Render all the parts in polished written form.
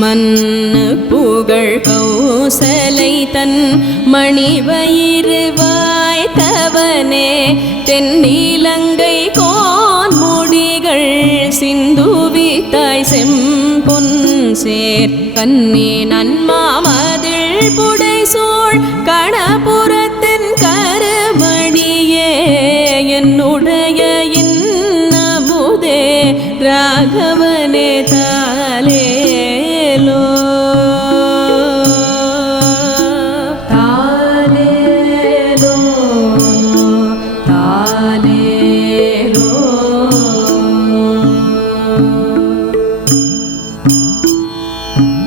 மன்னு புகழ் கௌசலை தன் மணிவயிறு வாய்த்தவனே தென்னிலங்கை கோன்முடிகள் சிந்துவித்தாய் செம்பொன் சேர் கண்ணி நன்மாமதில் புடைசூழ் கணபுரத்தின் கருமணியே என்னுடைய இன்னமுதே ராகவனே தாலேலோ தாலேலோ தாலேலோ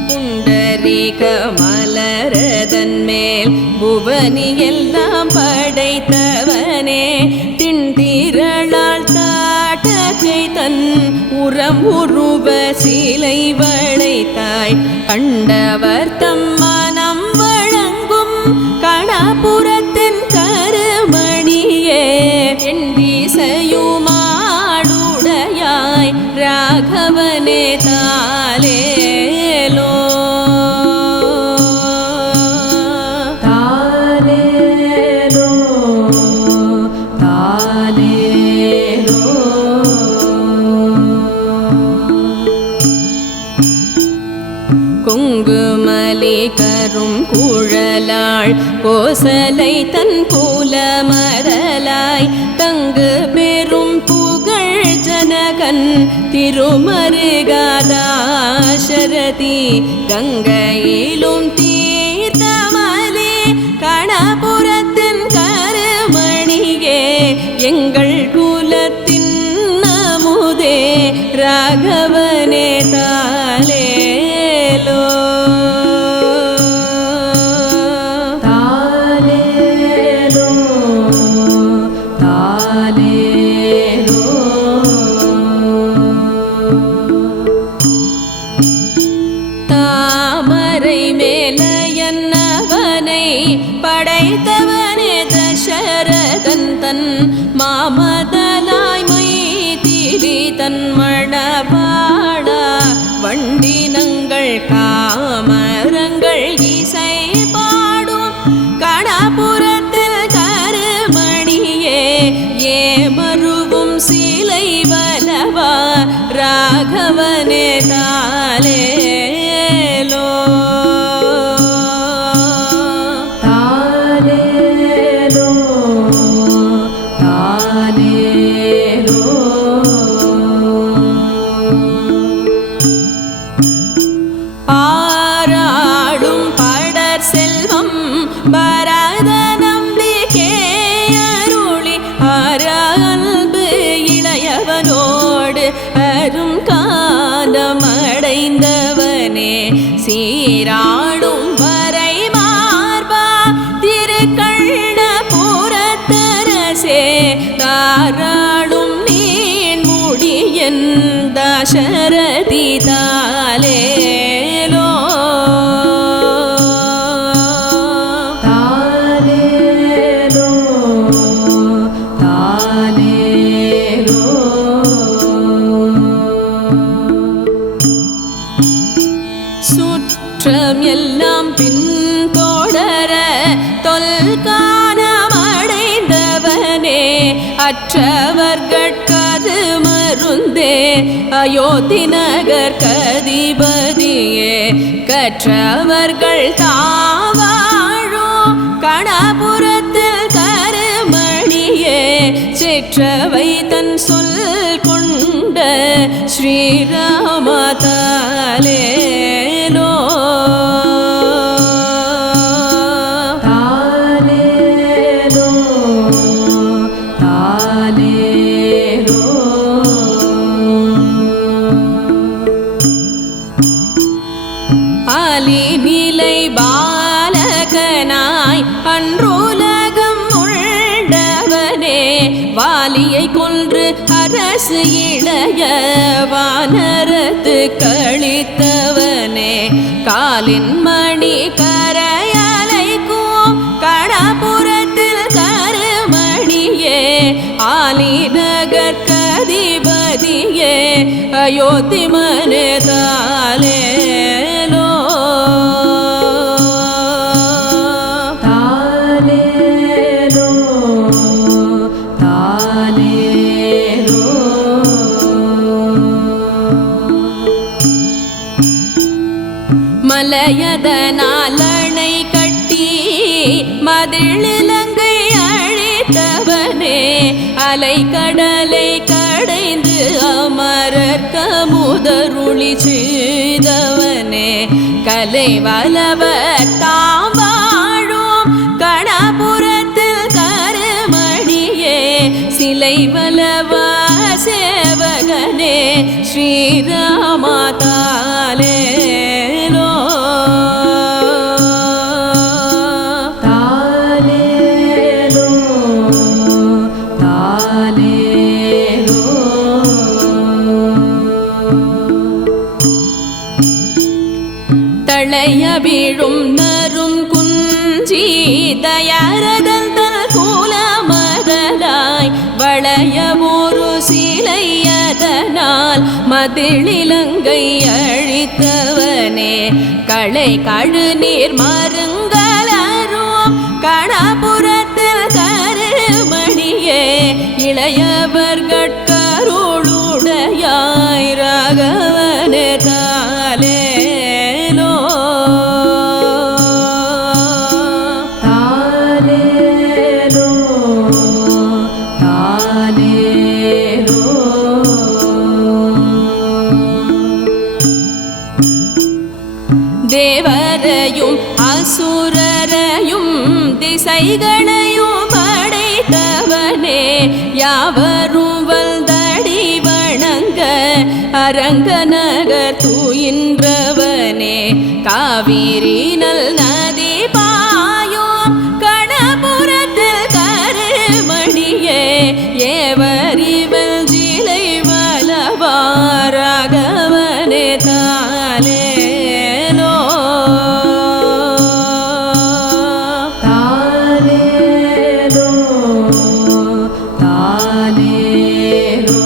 புண்டரீக மலரதன் மேல் புவனி எல்லாம் படைத்தவனே திண்டிரளால் தாட்டகை தன் உரம் உருவ சிலை வளைத்தாய் கண்டவர் தம் மனம் வழங்கும் கணபுரத்தின் கருமணியே என் திசையுமாடுடையாய் ராகவனே தாலேலோ தாலேலோ தாலேலோ கொங்குமலி கரும் குழலாள் கோசலை தன் கூலமரலாய் தங்கு பெரும் புகழ் ஜனகன் திருமருகாதாசரதி கங்கையிலும் தீர்த்தமலே கணபுரத்தின் கருமணியே எங்கள் குலத்தின் நமுதே ராகவனே தாலேலோ தாலேலோ தாலேலோ தாமரை மேலையன்னவனை படைத்தவனே தசரதன் தன் மாமதலாய் மைதிலி தன் மணவாடா வண்டினங்கள் காமரங்கள் இசை பாடும் கணபுரத்தில் கருமணியே ஏமருவும் சிலை வலவா ராகவனே தாலேலோ தாலேலோ தாலேலோ பாராடும் படர் செல்வம் பரதநம்பிக்கே அருளி அன்பு இளையவனோடு அரும் காலமடைந்தவனே சீராடும் வரை மார்பா திருக்கண்ணபுரத்தரசே தாராளும் நீன் முடியன் தசரதி தாலேலோ தாலேலோ தாலேலோ சுற்றம் எல்லாம் பின்தொடர தொல்கானமடைந்தவனே அற்றவர்கட்கது மருந்தே அயோத்தி நகர் கதிபதியே கற்றவர்கள் தாவாழோ கணபுரத்தில் கருமணியே சிற்றவை தன் சொல் கொண்ட ஸ்ரீராம தாலேலோ தாலேலோ தாலேலோ ஆலி நிலை பாலகனாய் அன்றுலகம் உண்டவனே வாலியை கொன்று அரசு இளைய வானரத்து கழித்தவனே காலின் மணி கரையலைக்கும் கணபுரத்தில் கருமணியே ஆலி நகர் கதிபதியே அயோத்தி மனே தாலே மலையதனாலணை கட்டி மதிழிலங்கை அழித்தவனே அலை கடலை கடைந்து அமரர்க்க முதருளி செய்தவனே கலை வலவர் தாம் வாழும் கணபுரத்தில் கருமணியே சிலை வலவ சேவகனே ஸ்ரீராமா தாலேலோ தாலேலோ தாலேலோ. தளைய வீழும் நரும் குஞ்சி தயாரதன் தன் கூலமதலாய் வளைய ஒரு சிலையதனால் மதிழிலங்கை அழித்தவனே களை கழுநீர் மருங்கலரும் கணபுரத்தில் கருமணியே இளையவர் கட்கருளுடையாய் ராகவனே தாலேலோ தாலேலோ தாலேலோ. தேவரையும் அசுரரையும் திசைகளையும் படைத்தவனே யாவரும் வல்தடி வணங்க அரங்கநகர் தூயின்றவனே காவிரி நல் நதி பாயும் கணபுரத்தில் கருமணியே ஏவரிவல் ஜிலை வலவாராகவனே தாலேலோ தாலேலோ தாலேலோ.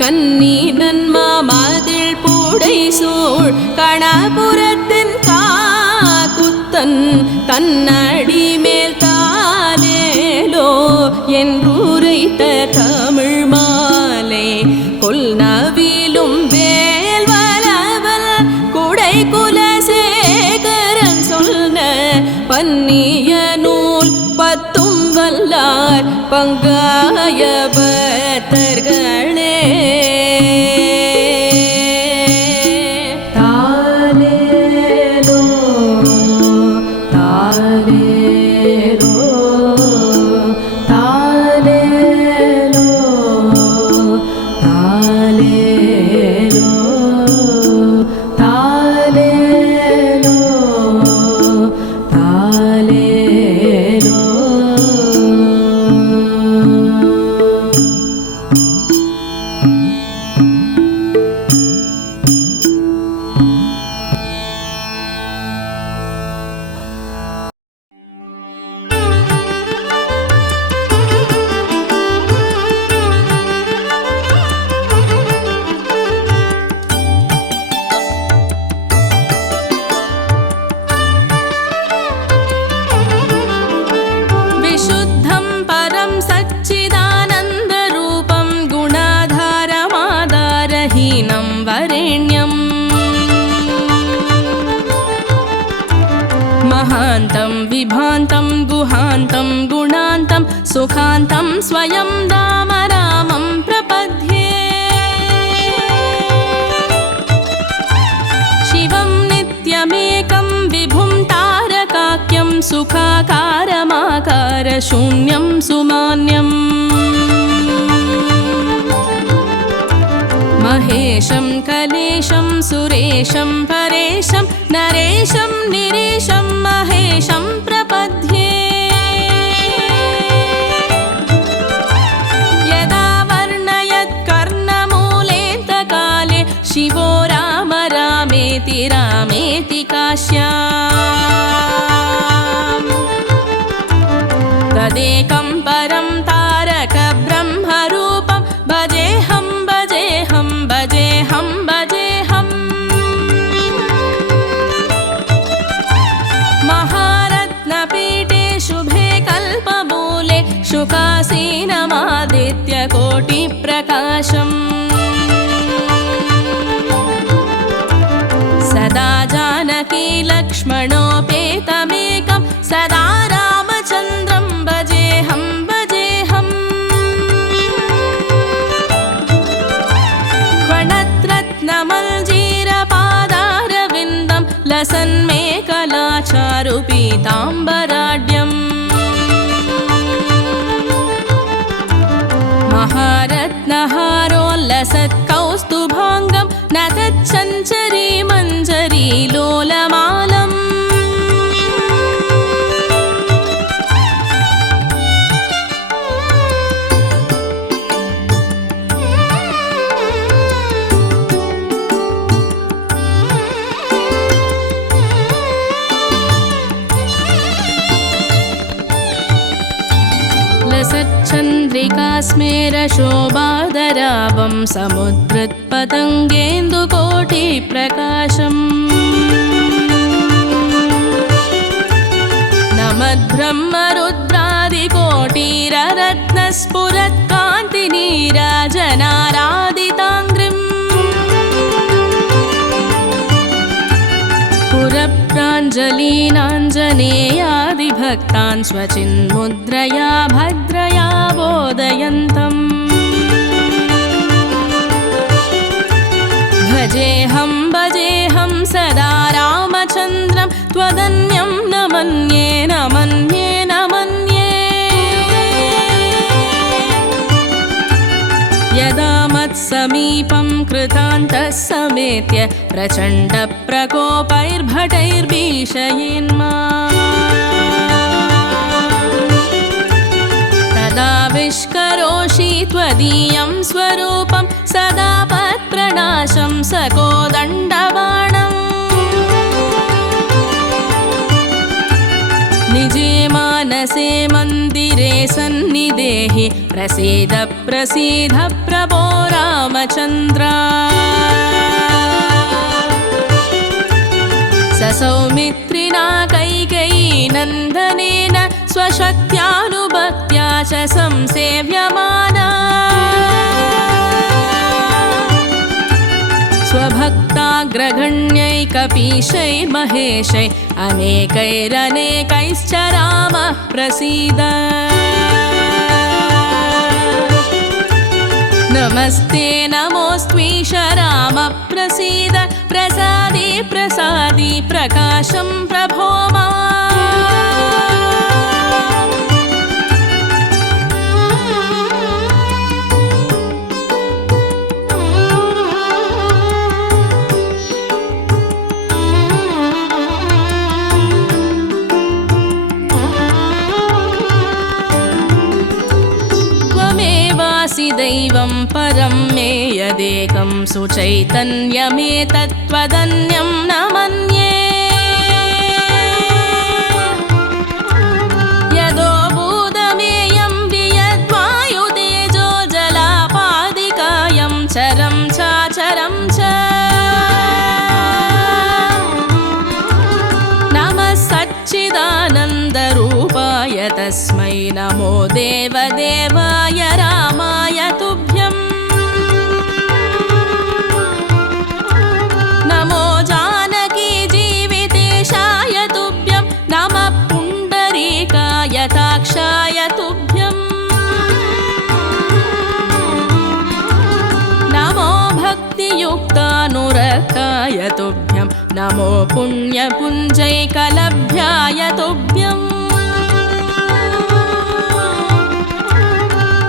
கன்னி நன்மா மதில் பூடை சூழ் கணபுரத்தின் காக்குத்தன் தன்னடி மேல் தாலேலோ என்றுரைத்த தமிழ் மாலை கொல்நவிலும் வேல் வலவல் குடை குலசேகரன் சொன்ன பன்னிய நூல் பத்தும் வல்லார் பங்காய பத்தர்களே தாலேலோ தாலேலோ தாலேலோ தாலேலோ தாலேலோ தாலேலோ. विशुद्धं परं सच्चिदानन्दरूपं गुणाधारमाधारहीनं वरेण्यम् महान्तं विभान्तं गुहान्तं गुणान्तं सुखान्तं स्वयं दाम रामं प्रपद्ये शिवं नित्यमेकं विभुं तारकाख्यं सुखाकारमाकारशून्यं सुमान्यम् महेशं कलेशं सुरेशं परेशं नरेशं निरेशं महेशं प्रपद्ये यदा वर्णयत् कर्णमूलेऽन्तकाले शिवो राम रामेति रामेति काश्याम् तदेकं परं तारक ब्रह्मरूपं भजेऽहं भजेऽहं भजेऽहं भजेऽहम् महारत्नपीठे शुभे कल्पमूले शुकासीनमादित्यकोटिप्रकाशम् पीताम्बराढ्यम् महारत्नहारोल्लसत्कौस्तुभाङ्गं न तच्चञ्चरी मञ्जरी लोलमालम् लसच्चन्द्रिकास्मेरशोभाधराभं समुद्रत्पतङ्गेन्दुकोटिप्रकाशम् नमद्ब्रह्मरुद्रादिकोटिररत्नस्फुरत्कान्तिनीराजनारादिताङ्घ्रिम् पुरप्राञ्जलीनाञ्जनेयादिभक्तान् स्वचिन्मुद्रया भद्रया बोधयन्तम् भजेऽहं सदा रामचन्द्रं त्वदन्यं न मन्ये न मन्ये न मन्ये यदा मत्समीपं कृतान्तः समेत्य प्रचण्डप्रकोपैर्भटैर्भीषयेन्माम् तदा विष्करोषि त्वदीयं स्वरूपं सदा पत्प्रणाशं सकोदण्डबाणम् निजे मानसे मन्दिरे सन्निधेहि प्रसीद प्रसीद प्रभो रामचन्द्र ससौमित्रिणा कैकेयीनन्दनेन स्वशक्त्यानुभक्त्या च संसेव्यमाना स्वभक्ताग्रगण्यैकपीशैर्महेशै अनेकैरनेकैश्च रामः प्रसीद नमस्ते नमोऽस्त्वीश राम प्रसीद प्रसादे प्रसादि प्रकाशं प्रभो मा दैवं परं मे यदेकं सुचैतन्यमेतत्त्वदन्यं न मन्ये यदो भूतमेयं वियद्वायुतेजो जलापादिकायं चरं चाचरं च नमः सच्चिदानन्दरूपाय तस्मै नमो देवदेवाय रामाय तुभ्यम् नमो जानकी जीवितेशाय तुभ्यं नमः पुण्डरीकाय ताक्षाय तुभ्यम् नमो भक्तियुक्तानुरक्ताय तुभ्यं नमो पुण्यपुञ्जैकलभ्याय तुभ्यम्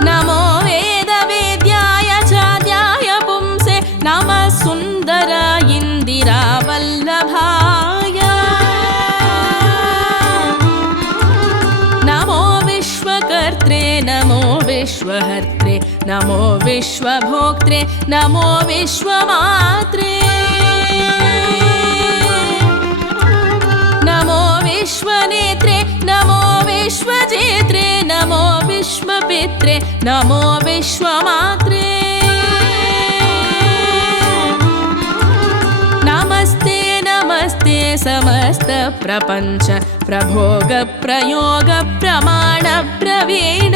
नमो वेदवेद्याय चाद्याय पुंसे नमः सुन्दर इन्दिरावल्लभाय नमो विश्वकर्त्रे नमो विश्वहर्त्रे नमो विश्वभोक्त्रे नमो विश्वमात्रे नमो विश्वनेत्रे नमो विश्वजेत्रे नमो विश्वपित्रे नमो विश्वमात्रे नमस्ते नमस्ते समस्त प्रपञ्च प्रभोग प्रयोग प्रमाण प्रवीण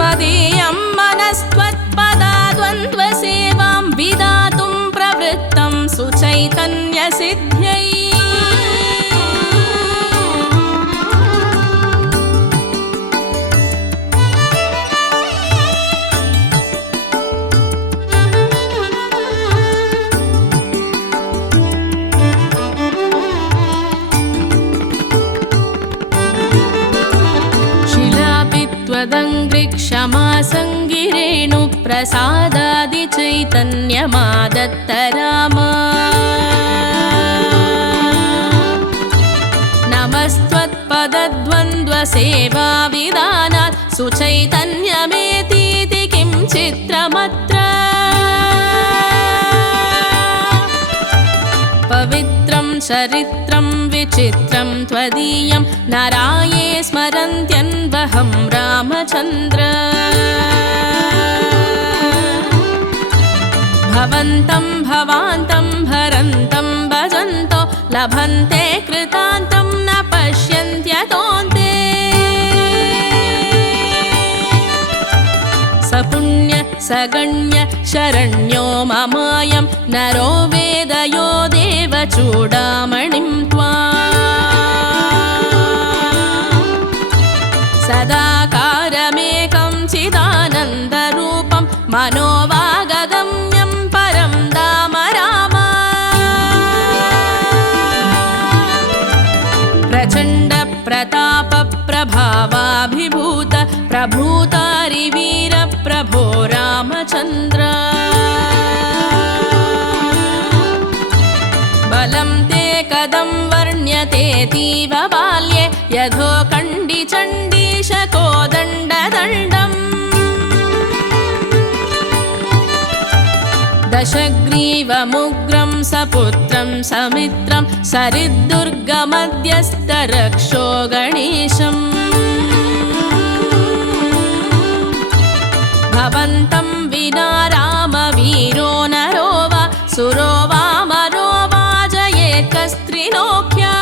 मदीयं मनस्त्वत्पदाद्वन्द्वसेवां विदातुं प्रवृत्तं सुचैतन्यसिद्ध्यै त्वदङ्घ्रिक्षमा सङ्गिरेणु प्रसादादि चैतन्यमादत्त रामा नमस्त्वत्पदद्वन्द्वसेवाविधानात् सुचैतन्यमेतीति किं चित्रमत्र पवित्रं चरित्रं विचित्रं त्वदीयं नराये स्मरन्त्यन्वहं रामचन्द्र भवन्तं भवान्तं भरन्तं भजन्तो लभन्ते कृतान्तं न पश्यन्त्यतोऽन्ते सपुण्य सगण्य शरण्यो ममायं नरो वेदयो देवचूडामणिं त्वाम् सदाकारमेकं चिदानन्दरूपं मनोवागगम्यं परं धाम राम प्रचण्ड प्रताप प्रभावाभिभूत प्रभूतारिवीर प्रभो रामचन्द्र बलं ते कदं वर्ण्यतेऽतीव बाल्ये यथोकण्डिचण्डीशकोदण्डदण्डम् दशग्रीवमुग्रं सपुत्रं समित्रं सरिद्दुर्गमध्यस्तरक्षो गणेशम् भवन्तं विना रामवीरो नरो वा सुरो वा मरो वा जयेत् कस्त्रिलोक्या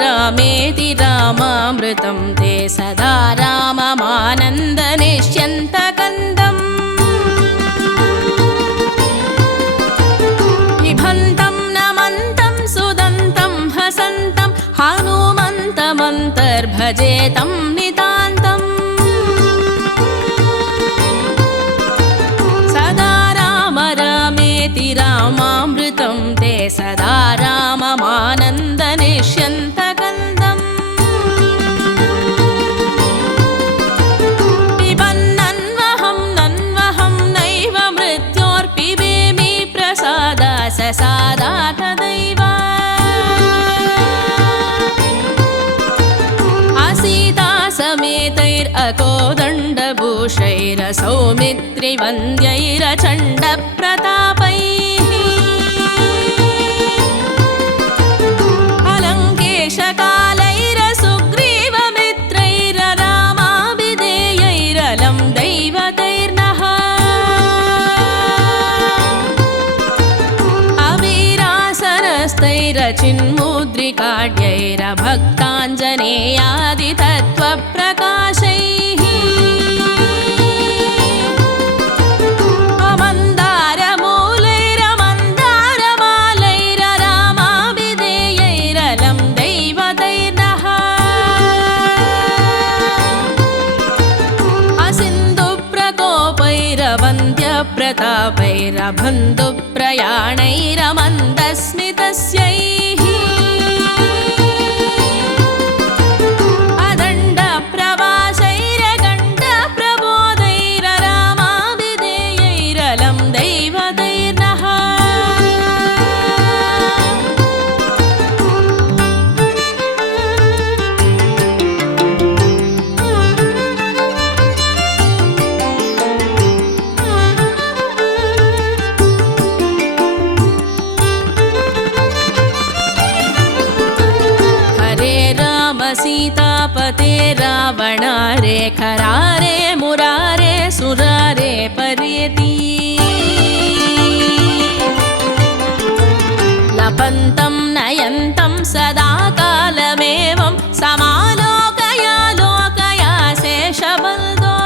रामेति रामामृतं ते सदा राममानन्दनिष्यन्तकन्दम् पिबन्तं नमन्तं सुदन्तं हसन्तं हनुमन्तमन्तर्भजेतं नितान्तम् सदा राम रामेति रामामृतं ते सदा राममानन्दनिष्यन्तकन्दम् पिबन्नन्वहं नन्वहं नैव मृत्योर्पिबेमि प्रसादा ससादा तदैव असीता समेतैरकोदण्डभूषैरसौमित्रिवन्द्यैरचण्डप्रतापैः अलङ्केशकालैरसुग्रीवमित्रैररामाभिधेयैरलं दैवतैर्नः अवीरासनस्तैरचिन्मुद्रिकाढ्यैरभक्ताञ्जनेयादितत्त्वप्रकाशैः अमन्दारमूलैरमन्दारमालैररामाभिधेयैरलं दैवतैर्नः असिन्धुप्रकोपैरवन्द्यप्रतापैरबन्धुप्रयाणैरमन्दस्मितस्यैः अदण्डप्रवासैरगण्डप्रबोधैररामाभिधेयैरलं दैवतैर्नः सीतापते रावणारे खरारे मुरारे सुरारे पर्येति लपन्तं नयन्तं सदा कालमेवं समालोकया लोकया शेषबल्दो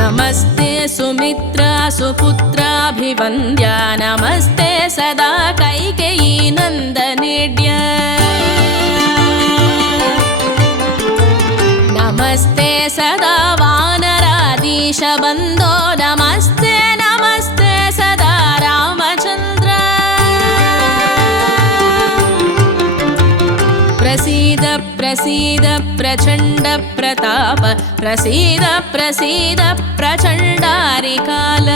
नमस्ते सुमित्रा सुपुत्राभिवन्द्या नमस्ते सदा कैकेयी नन्दनेड्य नमस्ते सदा वानराधीशबन्धो नमस्ते नमस्ते सदा रामचन्द्र प्रसीद प्रसीद प्रचण्ड प्रताप प्रसीद प्रसीद प्रचण्डारिकाल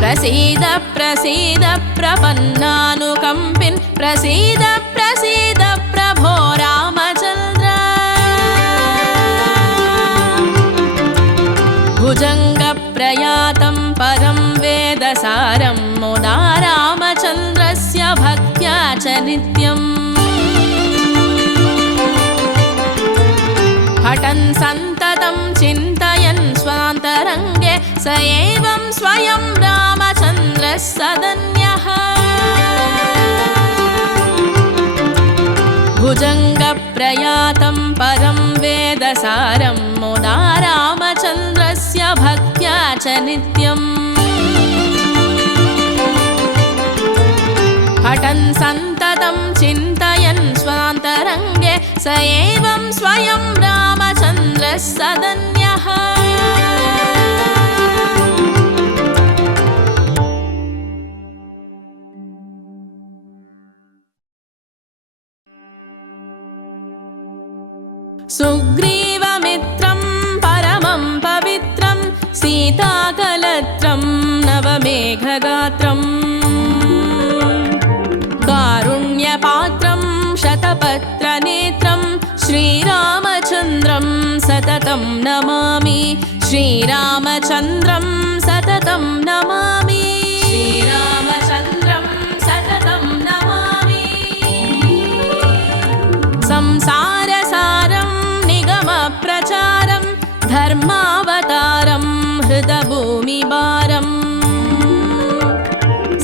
प्रसीद प्रसीद प्रपन्नानुकम्पिन् प्रसीद प्रसीद प्रभो रामचन्द्र भुजङ्गप्रयातं परं वेदसारं मुदा रामचन्द्रस्य भक्त्या च नित्यम् पठन् सन्ततं चिन्तयन् स्वान्तरङ्गे स एवं स्वयं रामचन्द्रः सदन्यः भुजङ्गप्रयातं परं वेदसारं मुदा रामचन्द्रस्य भक्त्या च नित्यम् पठन् सन्ततं चिन्तयन् स्वान्तरङ्गे स एवं स्वयं रामचन्द्रः सदन्यः सुग्रीवमित्रं परमं पवित्रं सीताकलत्रं नवमेघगात्रं कारुण्यपात्रं शतपत्रनेत्रं श्रीरामचन्द्रं सततं नमामि श्रीरामचन्द्रं सततं नमामि श्रीरामचन्द्रं सततं नमामि संसारसारं निगमप्रचारं धर्मावतारं हृदभूमिभारं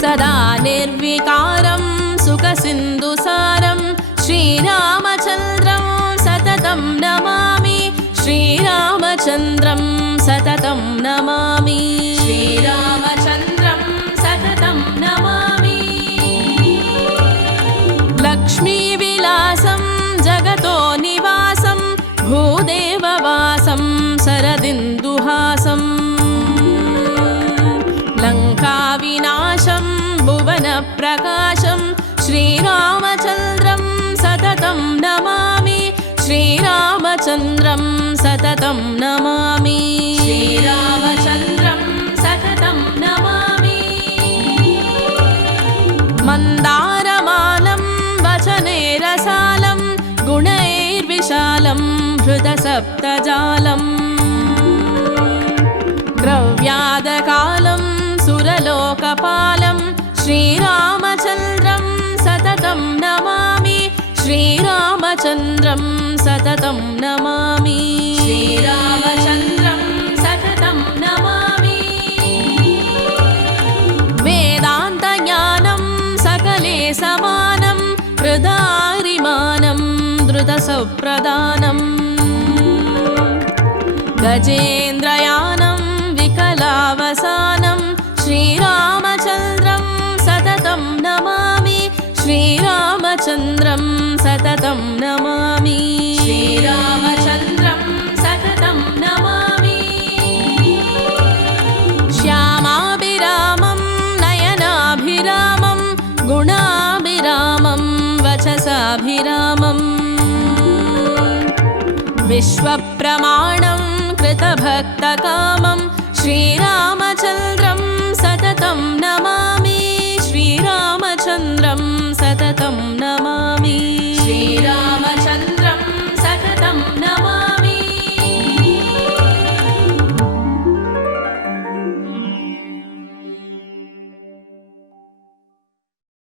सदा निर्विकारं सुखसिन्धुसारं श्रीरामचन्द्रं सततं नमामि श्रीरामचन्द्रं सततं नमामि श्रीरामचन्द्रं सततं नमामि लक्ष्मीविलासं जगतो निवासं भूदेववासं शरदिन्दुहासं लङ्काविनाशं भुवनप्रकाशं श्रीरामचन्द्रं सततं नमामि श्रीरामचन्द्रं सततं नमामि श्रीरामचन्द्रं सततं नमामि मन्दारमालं वचने रसालं गुणैर्विशालं हृदसप्तजालं ग्रव्यादकालं सुरलोकपालं श्रीरामचन्द्रं सततं नमामि श्रीरामचन्द्रं सततं नमामि श्रीरामचन्द्रं सततं नमामि वेदान्तज्ञानं सकले समानं हृदारिमानं धृतसप्रदानं गजेन्द्रयानं विकलावसानं श्रीरामचन्द्रं सततं नमामि श्रीरामचन्द्रं सततं नमामि श्रीरामचन्द्रं सततं नमामि श्यामाभिरामं नयनाभिरामं गुणाभिरामं वचसाभिरामं विश्वप्रमाणं कृतभक्तकामं श्रीरामचन्द्रं